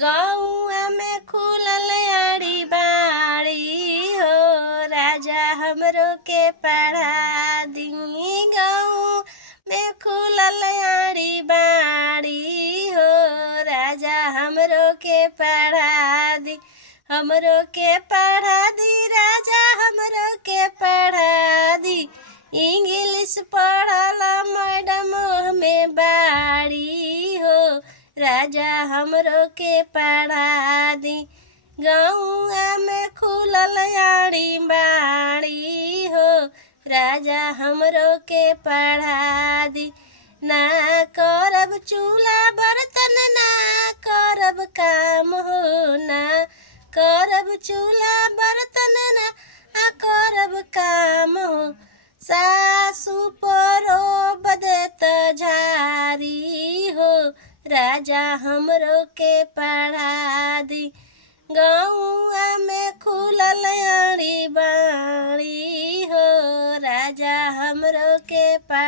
गौआ में खुलल आड़ी बाड़ी हो, राजा हमरो के पढ़ा दी। गऊ में खुलल आड़ी बाड़ी हो, राजा हमरो के पढ़ा दी। हमरो के पढ़ा दी, राजा हमरो के पढ़ा दी। इंग्लिश पढ़ल मैडम में बाड़ी हो, राजा हमरो के पढ़ा दी। गौआ में खुलल आड़ी बाड़ी हो, राजा हमरो के पढ़ा दी। ना करब चूल्हा बर्तन, ना करब काम हो, ना करब चूल्हा बर्तन, ना करब काम हो। सासु परोब देत झारी हो, राजा हमरो के पढ़ा दी। गौआ में खुलल आड़ी बाड़ी हो, राजा हमरो के पढ़ा